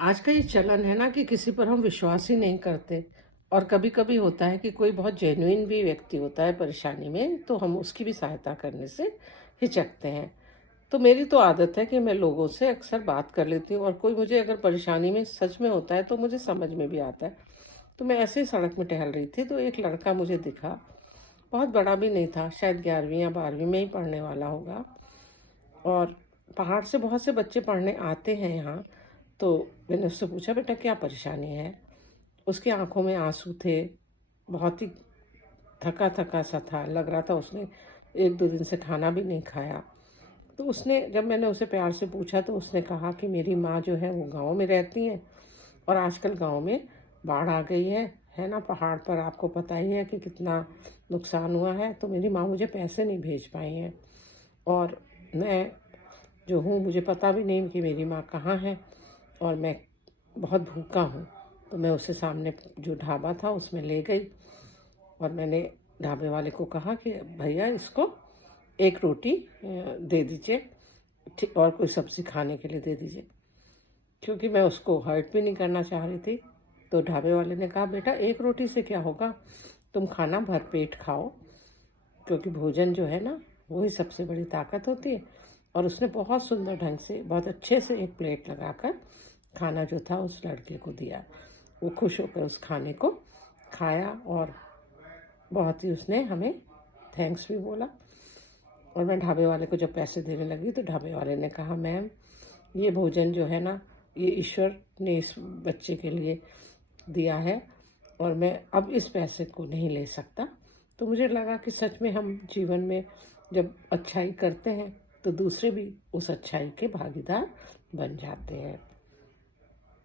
आज का ये चलन है ना कि किसी पर हम विश्वास ही नहीं करते। और कभी-कभी होता है कि कोई बहुत जेन्युइन भी व्यक्ति होता है परेशानी में, तो हम उसकी भी सहायता करने से हिचकते हैं। तो मेरी तो आदत है कि मैं लोगों से अक्सर बात कर लेती हूँ, और कोई मुझे अगर परेशानी में सच में होता है तो मुझे समझ में भी आता है। तो मैं ऐसे ही सड़क में टहल रही थी, तो एक लड़का मुझे दिखा। बहुत बड़ा भी नहीं था, शायद 11वीं या 12वीं में ही पढ़ने वाला होगा। और पहाड़ से बहुत से बच्चे पढ़ने आते हैं यहाँ। तो मैंने उससे पूछा, बेटा क्या परेशानी है? उसकी आँखों में आँसू थे, बहुत ही थका-थका सा था, लग रहा था उसने 1-2 दिन से खाना भी नहीं खाया। तो उसने, जब मैंने उसे प्यार से पूछा, तो उसने कहा कि मेरी माँ जो है वो गाँव में रहती हैं, और आजकल गाँव में बाढ़ आ गई है ना? पहाड़ पर आपको पता ही है कि कितना नुकसान हुआ है, तो मेरी माँ मुझे पैसे नहीं भेज पाई हैं। और मैं जो हूँ, मुझे पता भी नहीं कि मेरी माँ कहाँ है, और मैं बहुत भूखा हूँ। तो मैं उसे सामने जो ढाबा था उसमें ले गई, और मैंने ढाबे वाले को कहा कि भैया इसको एक रोटी दे दीजिए, ठीक, और कोई सब्ज़ी खाने के लिए दे दीजिए, क्योंकि मैं उसको हर्ट भी नहीं करना चाह रही थी। तो ढाबे वाले ने कहा, बेटा एक रोटी से क्या होगा, तुम खाना भरपेट खाओ, क्योंकि भोजन जो है ना, वही सबसे बड़ी ताकत होती है। और उसने बहुत सुंदर ढंग से, बहुत अच्छे से एक प्लेट लगाकर खाना जो था उस लड़के को दिया। वो खुश होकर उस खाने को खाया, और बहुत ही उसने हमें थैंक्स भी बोला। और मैं ढाबे वाले को जब पैसे देने लगी, तो ढाबे वाले ने कहा, मैम ये भोजन जो है ना, ये ईश्वर ने इस बच्चे के लिए दिया है, और मैं अब इस पैसे को नहीं ले सकता। तो मुझे लगा कि सच में हम जीवन में जब अच्छाई करते हैं, तो दूसरे भी उस अच्छाई के भागीदार बन जाते हैं।